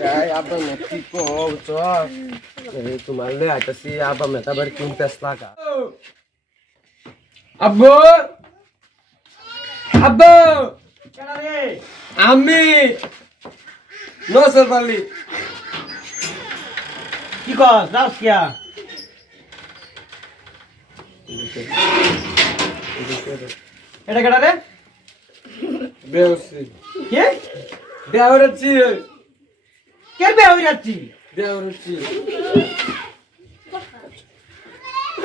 যাই আব্বা কি করছ তোমার লে আইতাছি আব্বা মেটাবার কোন পেস লাগা আব্বু আব্বু কেন রে? আমি নসর পালি কি কর যাস কিয়া? এটা কেটা রে? বেউসি কে? বেউরছি কে বিয়া হয়ে যাচ্ছি? বেউরছি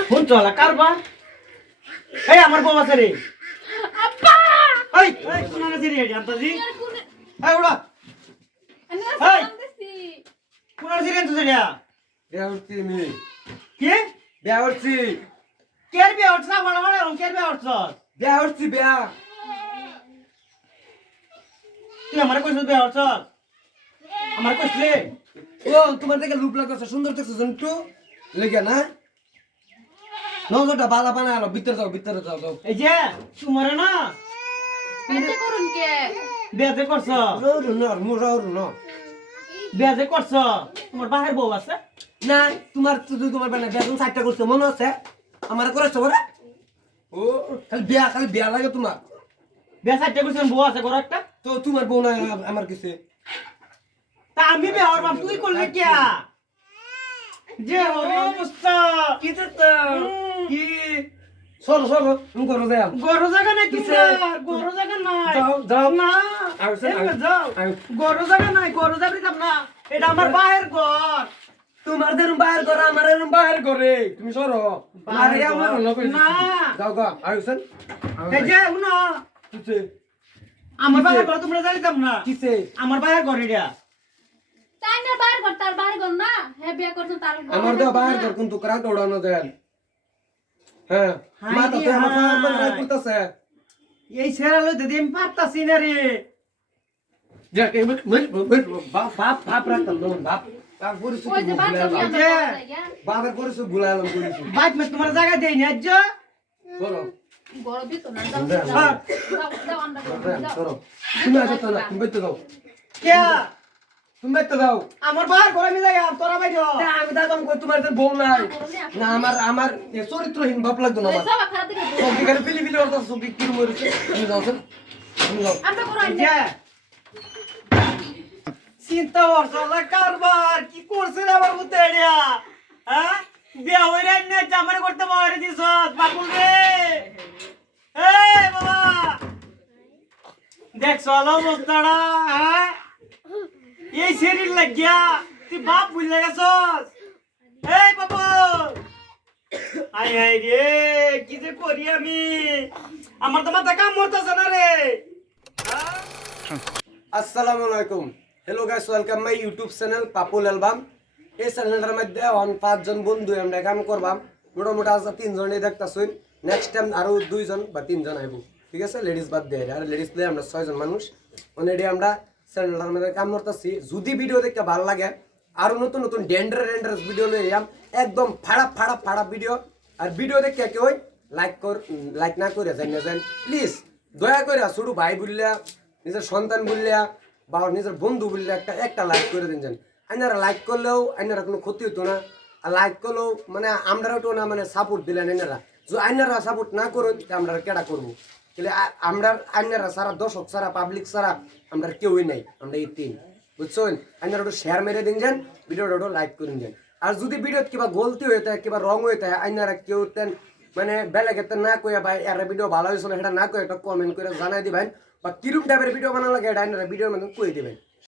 ফোন চলা কারবা? এই আমার বউ আছে রে। আব্বা এই কোন আছে রে জানতাজি? এই উড়া। আমি এই! আসতেছি কোন আছে রে তুই রে? বেউরছি নি কে? বেউরছি কে বিয়া হচ্ছে না বড় বড় কে বিয়া হচ্ছে? বেউরছি বেয়া তুই আমারে কইছিস বিয়া হচ্ছে? আমার কইছিস ও তোমার দেখে রূপ লাগছে সুন্দর দেখছো একটু লেগে না নজরটা বালা বানা আলো ভিতরে যাও যাও এই যে তোমারে না এতে করুন কে বিয়া যে করছ রৌরু ন মুরাউরু ন বিয়া যে করছ তোমার বাহের বউ আছে? না তোমার বানা বেতন 60টা করছে মনে আছে আমার করেছো বড় ও খালি বিয়া লাগে তোমার বিয়া সাইডে কইছেন বউ আছে ঘর একটা? তো তোমার বউ না আমার কিছু তা আমি বিয়া হওয়ার বাপ তুই করলে কিয়া? যে অবস্থা কি তো কি সরো তুমি করো যাও গরু জায়গা নাই কিসে? গরু জায়গা নাই যাও না আইসো, এদিকে যাও আইসো। গরু জায়গা নাই গরু যাবি না এটা আমার বাহের ঘর তোমার দেরুম বাইরে করে আমার এরুম বাইরে করে তুমি সরো আরে আমার হলো করে না। যাও গা আইছেন এই যে শুনো কিসে আমার বাহের ঘর তোমরা জানিতাম না কিসে আমার বাহের ঘর এটা তাই না বাইর কর তার বাইর কর না হে বিয়া করছ তার আমার তো বাইরে কর কিন্তু করা দৌড়ানো দেন হ্যাঁ হাই মাথা রে তো আমার হাই। বাবার রাই করতেছে এই ছেড়া লইতে দিন পারতাছি না রে যা কে বাপ রাখতাম না বাপ তার পরিস্থিতি ওই যে বাচ্চা ভুলাইলাম। নিয়ে যে। আমার জায়গা বাবার পরিস্থিতি ভুলাইলাম করেছি বাইক মে তোমার জায়গা দেই না আজ সরো গরম দিত না যাও দাও, যাও যাও আন্ডা যাও সরো তুমি আসো তো না তুমি বেঁচে দাও কে তুমি বেঁচে দাও আমার বাহের ঘর আমি যাই তোরা বাইর তা আমি দাদা তোমার তো বউ নাই না আমার এ চরিত্রহীন বাপ লাগতো না আমার সব খারাপ দিকে সবজি খালি ফিলি ওর কাছে সবজি কিরম হয়েছে তুমি যাও স্যার তুমি যাও আন্ডা করো এই যে চিন্তা করছলা কারবার কি করছে রে আমার মধ্যে এরিয়া হ্যাঁ বিয়া হইরা না জামারে করতে মারে দিছস পাগল রে এই বাবা দেখ চলো অবস্থাটা হ্যাঁ এই শরীর লাগিয়া তুই বাপ ভুলে গেছস এই বাবা আই আই রে কি যে করি আমি আমার তো মাথা কাম করতেছে না রে আসসালামু আলাইকুম hello guys welcome my YouTube channel Papul album এই চ্যানেলটার মধ্যে অন 5 জন বন্ধু আমরা কাম করবাম মোটামুটি আজ 3 জনই দেখতাছুন নেক্সট টাইম আরো 2 জন বা 3 জন আইবো ঠিক আছে লেডিস বাদ দিয়ে আর লেডিস দিয়ে আমরা 6 জন মানুষ অলরেডি আমরা চ্যানেলটার মধ্যে কাম করতেছি যদি ভিডিও দেখতে ভালো লাগে আরো নতুন নতুন ডেঞ্জারাস ভিডিও লই আম একদম ফাড়া ভিডিও আর ভিডিও দেখতে কেউ লাইক না করে জানি না জান প্লিজ দয়া করে ছোট ভাই বললা নিজের সন্তান বললা বা নিজের বন্ধু বললে একটা লাইক করে দিন যান আইনারা লাইক করলেও আইনারা কোনো ক্ষতি হতো না আর লাইক করলেও মানে আমরাও তো না মানে সাপোর্ট দিলেন আইনারা যদি আইনারা সাপোর্ট না করুন আমরা কেডা করবো তাহলে আমরা আইনারা সারা দর্শক সারা পাবলিক সারা আমরা কেউই নাই আমরা এই তিন বুঝছেন আইনারা একটু শেয়ার মেরে দিন যান ভিডিওটা একটু লাইক করে যান আর যদি ভিডিওত কিবা গলতি হয়ে থাকে কিবা রং হয়ে থাকে আইনারা কেউ তেন মানে বেলেগেতে না কইয়া ভাই এর ভিডিও ভালো হয়েছে না সেটা না কয়ে একটা কমেন্ট করে জানাই দিবেন বা কিরম টাইপের ভিডিও বানানো লাগে এটা আইনারা ভিডিওর মধ্যে কই দিবেন